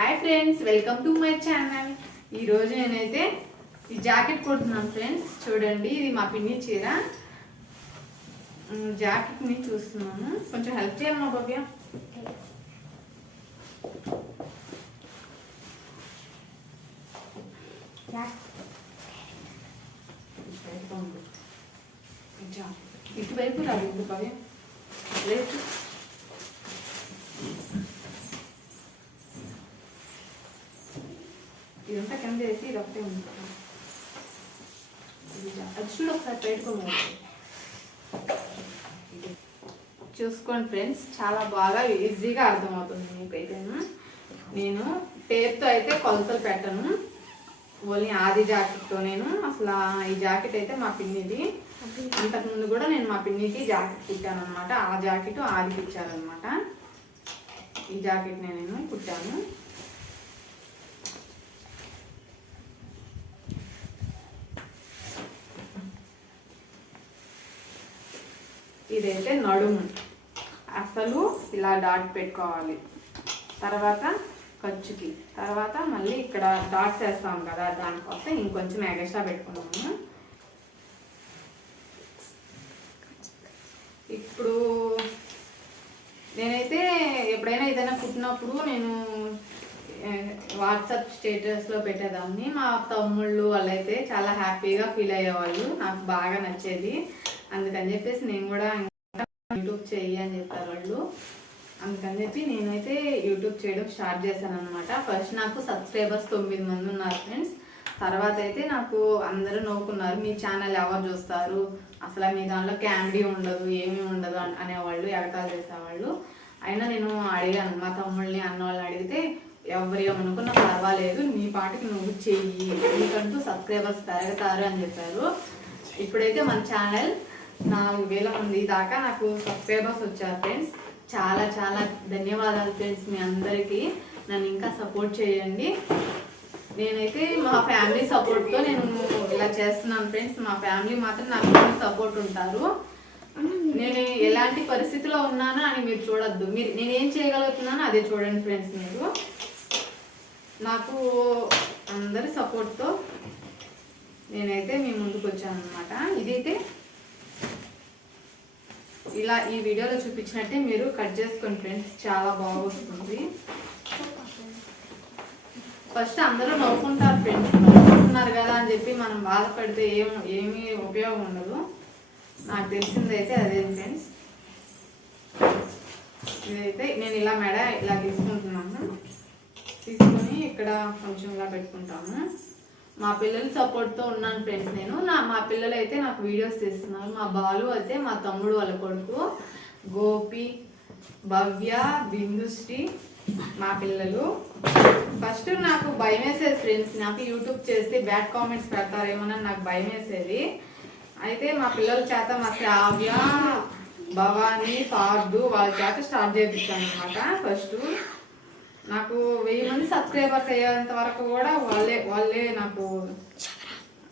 Hi friends welcome to my channel ఈరోజు నేనైతే ఈ జాకెట్ కుడుతున్నాను ఫ్రెండ్స్ చూడండి ఇది మా పిన్ని చీర. జాకెట్ని చూస్తున్నాను. కొంచెం హెల్ప్ చేయాలి మా భవ్య. ఇటువైపు రాదు ఇంకో భవ్య. లేదు ఇదంతా కింద వేసి ఇది ఒకటే ఉంది అది చూడు ఒకసారి పెట్టుకోండి చూసుకోండి ఫ్రెండ్స్ చాలా బాగా ఈజీగా అర్థమవుతుంది మీకైతేను నేను టేప్తో అయితే కొలతలు పెట్టను. ఓన్లీ ఆది జాకెట్తో నేను అసలు ఈ జాకెట్ అయితే మా పిన్నిది. అంతకుముందు కూడా నేను మా పిన్నికి జాకెట్ కుట్టాను అనమాట ఆ జాకెట్ ఆదికి అనమాట ఈ జాకెట్ నేను కుట్టాను. ఇదైతే నడుము. అసలు ఇలా డాట్ పెట్టుకోవాలి. తర్వాత ఖర్చుకి తర్వాత మళ్ళీ ఇక్కడ డాట్స్ వేస్తాం కదా దానికోసం ఇంకొంచెం ఎగస్ట్రా పెట్టుకున్నాము ఇప్పుడు నేనైతే ఎప్పుడైనా ఏదైనా కుట్టినప్పుడు నేను వాట్సాప్ స్టేటస్లో పెట్టేదాన్ని. మా తమ్ముళ్ళు వాళ్ళైతే చాలా హ్యాపీగా ఫీల్ అయ్యేవాళ్ళు. నాకు బాగా నచ్చేది. అందుకని చెప్పేసి నేను కూడా ఇంకా యూట్యూబ్ చెయ్యి అని చెప్పారు వాళ్ళు. అందుకని చెప్పి నేనైతే యూట్యూబ్ చేయడం స్టార్ట్ చేశాను అనమాట ఫస్ట్ నాకు సబ్స్క్రైబర్స్ తొమ్మిది మంది ఉన్నారు ఫ్రెండ్స్ తర్వాత అయితే నాకు అందరూ నవ్వుకున్నారు మీ ఛానల్ ఎవరు చూస్తారు? అసలు మీ దాంట్లో క్యామెడీ ఉండదు ఏమీ ఉండదు అనేవాళ్ళు ఎగతాలు చేసేవాళ్ళు. అయినా నేను అడిగాను మా తమ్ముళ్ళని అన్న వాళ్ళని అడిగితే ఎవరు ఏమనుకున్నా పర్వాలేదు నీ పాటికి నువ్వు చెయ్యి. నీకంటూ సబ్స్క్రైబర్స్ పెరుగుతారు అని చెప్పారు. ఇప్పుడైతే మన ఛానల్ నాలుగు వేల మంది దాకా నాకు సబ్స్క్రైబర్స్ వచ్చారు ఫ్రెండ్స్. చాలా చాలా ధన్యవాదాలు ఫ్రెండ్స్ మీ అందరికీ. నన్ను ఇంకా సపోర్ట్ చేయండి. నేనైతే మా ఫ్యామిలీ సపోర్ట్తో నేను ఇలా చేస్తున్నాను ఫ్రెండ్స్. మా ఫ్యామిలీ మాత్రం నాకు సపోర్ట్ ఉంటారు. నేను ఎలాంటి పరిస్థితిలో ఉన్నానో అని మీరు చూడొద్దు. మీరు నేను ఏం చేయగలుగుతున్నానో అదే చూడండి ఫ్రెండ్స్ మీరు. నాకు అందరి సపోర్ట్తో నేనైతే మీ ముందుకు వచ్చాను అనమాట ఇదైతే ఇలా ఈ వీడియోలో చూపించినట్టే మీరు కట్ చేసుకోండి ఫ్రెండ్స్ చాలా బాగా వస్తుంది ఫస్ట్ అందరూ నవ్వుకుంటారు ఫ్రెండ్స్. నవ్వుకుంటున్నారు కదా అని చెప్పి మనం బాధపడితే ఏం ఏమీ ఉపయోగం ఉండదు. నాకు తెలిసింది అయితే అదే ఫ్రెండ్స్. ఇదైతే నేను ఇలా మెడ ఇలా తీసుకుంటున్నాను. తీసుకొని ఇక్కడ కొంచెం ఇలా పెట్టుకుంటాము మా పిల్లల సపోర్ట్తో ఉన్నాను ఫ్రెండ్స్ నేను. నా మా పిల్లలు అయితే నాకు వీడియోస్ తీస్తున్నారు. మా బాలు అయితే మా తమ్ముడు వాళ్ళ కొడుకు గోపి భవ్య బిందుశ్రీ మా పిల్లలు. ఫస్ట్ నాకు భయం వేసేది ఫ్రెండ్స్ నాకు యూట్యూబ్ చేస్తే బ్యాడ్ కామెంట్స్ పెడతారేమోనని నాకు భయం వేసేది. అయితే మా పిల్లల చేత మా శ్రావ్య భవాని పార్దు వాళ్ళ చేత స్టార్ట్ చేయించాను అనమాట ఫస్ట్ నాకు వెయ్యి మంది సబ్స్క్రైబర్స్ అయ్యేంత వరకు కూడా వాళ్ళే వాళ్ళే నాకు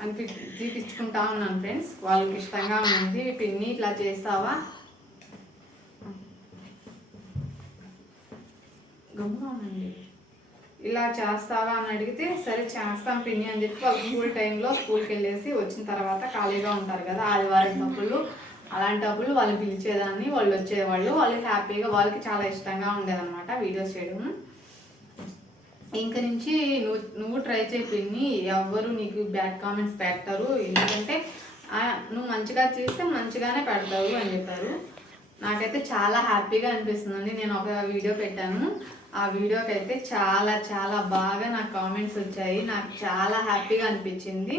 అనిపి చూపించుకుంటా ఉన్నాను ఫ్రెండ్స్. వాళ్ళకి ఇష్టంగా ఉంది. పిన్ని ఇట్లా చేస్తావా? గమ్ముగా ఉండండి. ఇలా చేస్తావా అని అడిగితే సరే చేస్తాం పిన్ని అని చెప్పి వాళ్ళు స్కూల్ టైంలో స్కూల్కి వెళ్ళేసి వచ్చిన తర్వాత ఖాళీగా ఉంటారు కదా ఆదివారం తప్పులు అలాంటప్పుడు వాళ్ళు పిలిచేదాన్ని వాళ్ళు వచ్చేవాళ్ళు. వాళ్ళు హ్యాపీగా వాళ్ళకి చాలా ఇష్టంగా ఉండేదన్నమాట వీడియోస్ చేయడం. ఇంక నుంచి నువ్వు నువ్వు ట్రై చేయి ఎవ్వరు నీకు బ్యాడ్ కామెంట్స్ పెట్టారు ఎందుకంటే నువ్వు మంచిగా చేస్తే మంచిగానే పెడతావు అని చెప్పారు. నాకైతే చాలా హ్యాపీగా అనిపిస్తుందండి. నేను ఒక వీడియో పెట్టాను. ఆ వీడియోకి అయితే చాలా చాలా బాగా నాకు కామెంట్స్ వచ్చాయి. నాకు చాలా హ్యాపీగా అనిపించింది.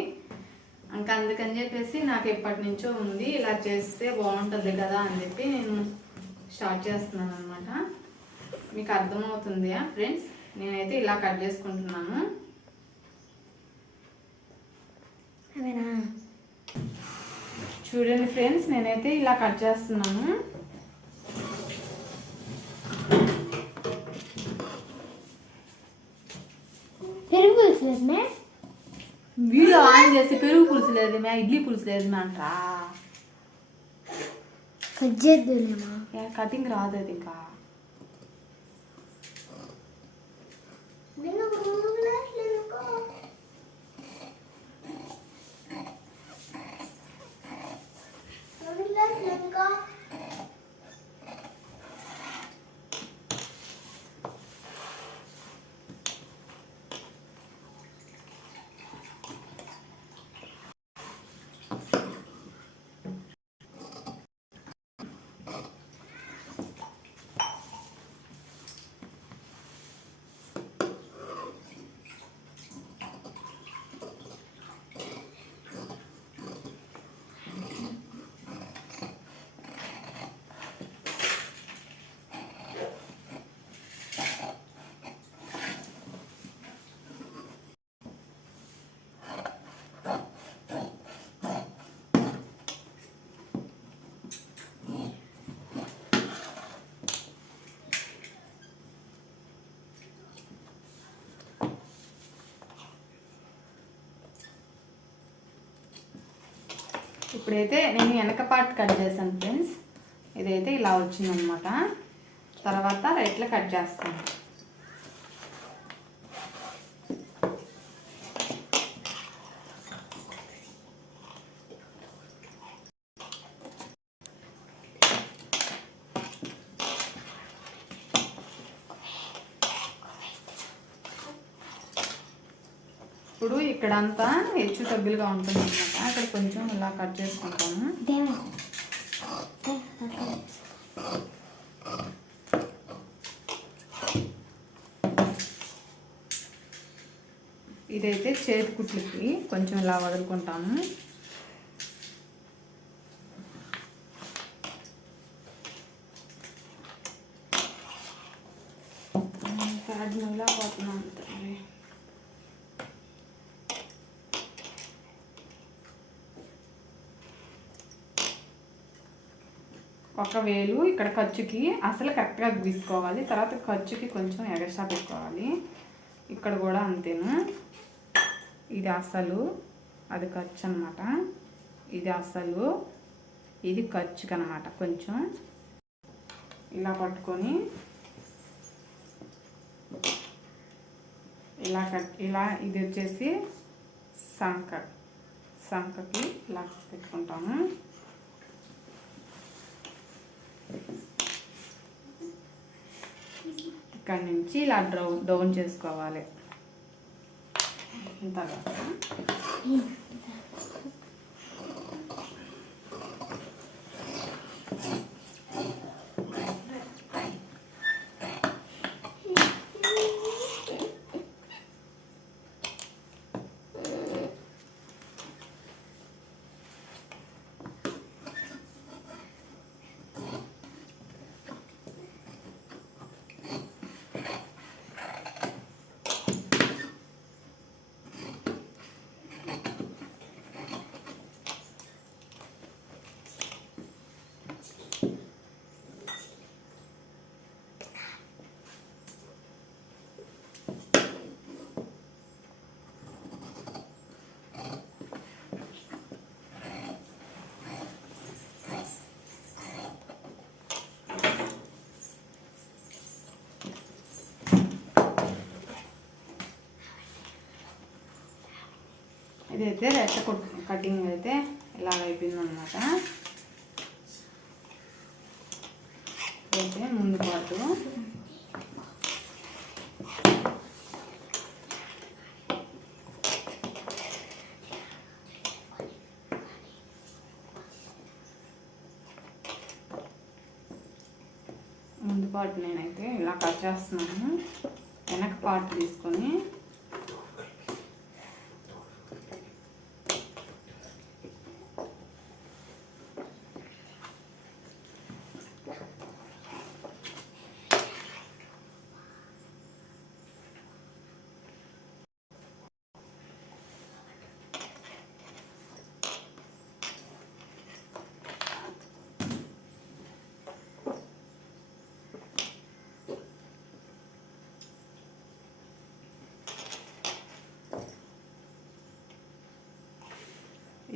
ఇంకా అందుకని చెప్పేసి నాకు ఎప్పటి నుంచో ఉంది. ఇలా చేస్తే బాగుంటుంది కదా అని చెప్పి నేను స్టార్ట్ చేస్తున్నాను అనమాట మీకు అర్థమవుతుంది ఫ్రెండ్స్ నేనైతే ఇలా కట్ చేసుకుంటున్నాను. చూడండి ఫ్రెండ్స్ నేనైతే ఇలా కట్ చేస్తున్నాను. పెరుగు పులుసు లేదు మే? వీడియో ఆన్ చేసి పెరుగు పులుసు లేదు మే ఇడ్లీ పులుసు లేదు మే అంటారా కట్ చేద్దులేమా? కటింగ్ రాదు అది ఇంకా. Thank you. ఇప్పుడైతే నేను వెనక పార్ట్ కట్ చేశాను ఫ్రెండ్స్ ఇదైతే ఇలా వచ్చిందనమాట తర్వాత రైట్లో కట్ చేస్తాను. ఇప్పుడు ఇక్కడంతా హెచ్చు తగ్గులుగా ఉంటుంది అనమాట అక్కడ కొంచెం ఇలా కట్ చేసుకుంటాము. ఇదైతే చేతి కుట్లకి కొంచెం ఇలా వదులుకుంటాము. ఇలా పోతున్నాం ఒక వేలు ఇక్కడ ఖర్చుకి అసలు కరెక్ట్గా గీసుకోవాలి తర్వాత ఖర్చుకి కొంచెం ఎగస్ట్రా పెట్టుకోవాలి. ఇక్కడ కూడా అంతేను? ఇది అసలు అది ఖర్చు అనమాట ఇది అసలు ఇది ఖర్చుకి అనమాట కొంచెం. ఇలా పట్టుకొని ఇలా కట్ ఇలా ఇది వచ్చేసి సంక సంకకి ఇలా పెట్టుకుంటాము. ఇక్కడ నుంచి ఇలా డ్రౌ డౌన్ చేసుకోవాలి. తర్వాత ఇదైతే రెట్ట కటింగ్ అయితే ఇలా అయిపోయింది అనమాట అయితే ముందు పాటు. ముందు పాటు నేనైతే ఇలా కట్ చేస్తున్నాను. వెనక పార్ట్ తీసుకొని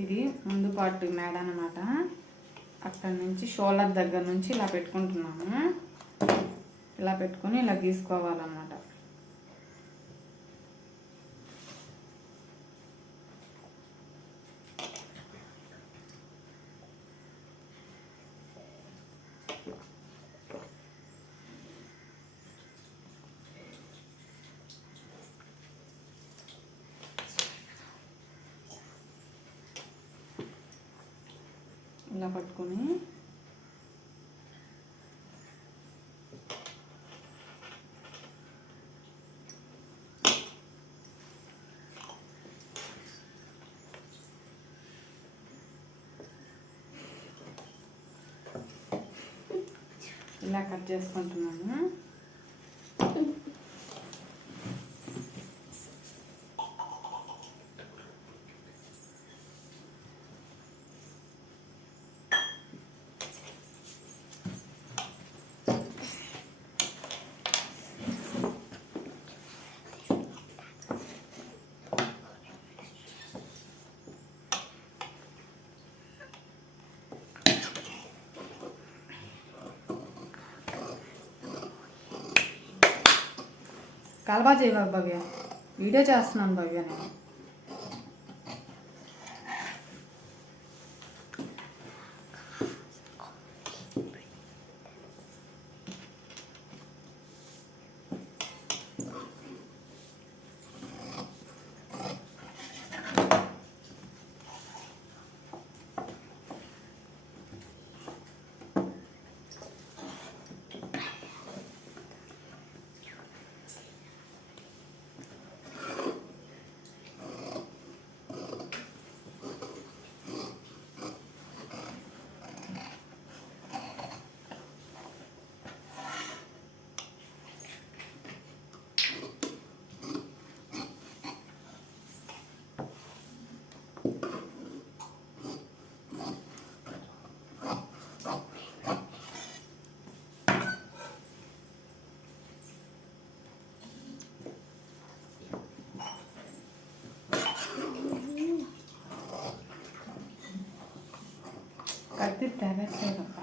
ఇది ముందు పార్ట్ మేడ అనమాట అక్కడ నుంచి షోల్డర్ దగ్గర నుంచి ఇలా పెట్టుకుంటున్నాము. ఇలా పెట్టుకొని ఇలా గీసుకోవాలన్నమాట. ఇలా పట్టుకొని. ఇలా కట్ చేసుకుంటున్నాను. కలబా చేయవా భవ్య. వీడియో చేస్తున్నాను భవ్య నేను. Давай.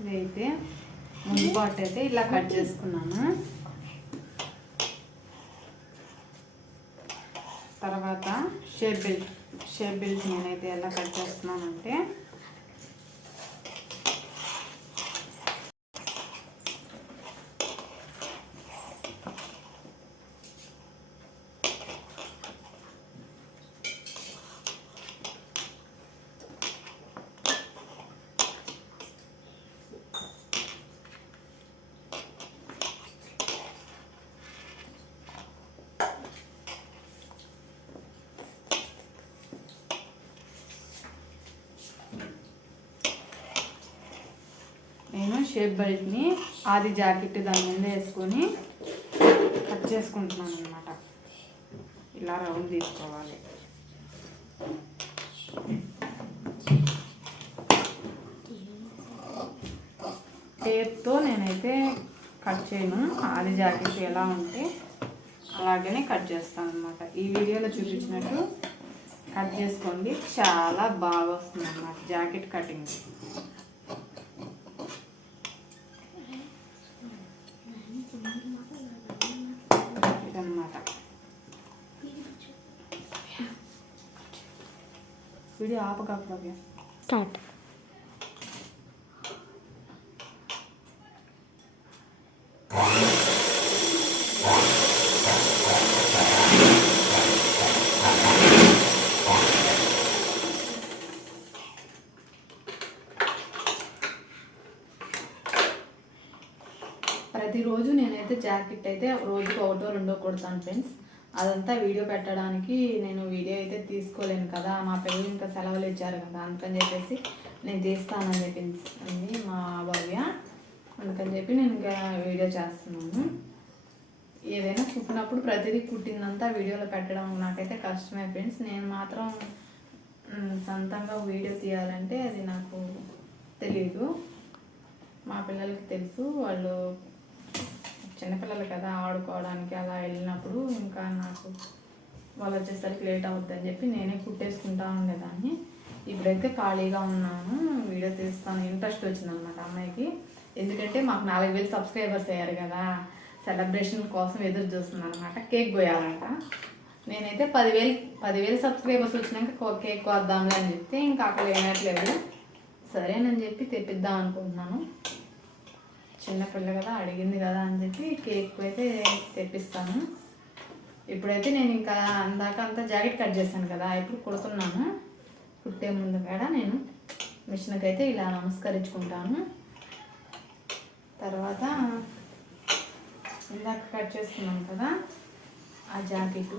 ఇదైతే ముందు పార్ట్ అయితే ఇలా కట్ చేసుకున్నాను. తర్వాత షేప్ బెల్ట్ షేప్ బెల్ట్ నేనైతే ఎలా కట్ చేస్తున్నానంటే నేను షేప్ బెల్ట్ని ఆది జాకెట్ దాని మీద వేసుకొని కట్ చేసుకుంటున్నాను అనమాట ఇలా రౌండ్ తీసుకోవాలి. టేప్తో నేనైతే కట్ చేయను. ఆది జాకెట్ ఎలా ఉంటే అలాగనే కట్ చేస్తాను అనమాట ఈ వీడియోలో చూపించినట్టు కట్ చేసుకోండి. చాలా బాగా వస్తుంది అన్నమాట జాకెట్ కటింగ్. వీడియో ఆపకపోతే స్టార్ట్ ప్రతిరోజు నేనైతే జాకెట్ అయితే రోజుకి ఒకటో రెండో కుడతాను ఫ్రెండ్స్ అదంతా వీడియో పెట్టడానికి నేను వీడియో అయితే తీసుకోలేను కదా మా పిల్లలు ఇంకా సెలవులు ఇచ్చారు కదా అందుకని చెప్పేసి నేను తీస్తానని చెప్పింది మా భవ్య అందుకని చెప్పి నేను ఇంకా వీడియో చేస్తున్నాను. ఏదైనా కుట్టినప్పుడు ప్రతిదీ కుట్టిందంతా వీడియోలో పెట్టడం నాకైతే కష్టమే ఫ్రెండ్స్ నేను మాత్రం సొంతంగా వీడియో తీయాలంటే అది నాకు తెలియదు మా పిల్లలకి తెలుసు వాళ్ళు చిన్నపిల్లలు కదా ఆడుకోవడానికి అలా వెళ్ళినప్పుడు ఇంకా నాకు వాళ్ళు వచ్చేసరికి లేట్ అవుద్దని చెప్పి నేనే కుట్టేసుకుంటా ఉండేదాన్ని. ఇప్పుడైతే ఖాళీగా ఉన్నాను వీడియో తీస్తాను. ఇంట్రెస్ట్ వచ్చిందనమాట అమ్మాయికి. ఎందుకంటే మాకు నాలుగు వేలు సబ్స్క్రైబర్స్ అయ్యారు కదా సెలబ్రేషన్ కోసం ఎదురు చూస్తున్నాను అనమాట కేక్ పోయాలంట నేనైతే పదివేలు పదివేలు సబ్స్క్రైబర్స్ వచ్చినాక కో- కేక్ కోద్దాంలే అని చెప్తే ఇంకా అక్కడ లేనట్లేదు. సరేనని చెప్పి తెప్పిద్దాం అనుకుంటున్నాను. చిన్నపిల్ల కదా అడిగింది కదా అని చెప్పి కేక్ అయితే తెప్పిస్తాను. ఇప్పుడైతే నేను ఇంకా అందాక అంతా జాకెట్ కట్ చేశాను కదా ఇప్పుడు కుడుతున్నాను. కుట్టే ముందు కూడా నేను మిషన్కి అయితే ఇలా నమస్కరించుకుంటాను. తర్వాత ఇందాక కట్ చేసుకున్నాం కదా ఆ జాకెట్.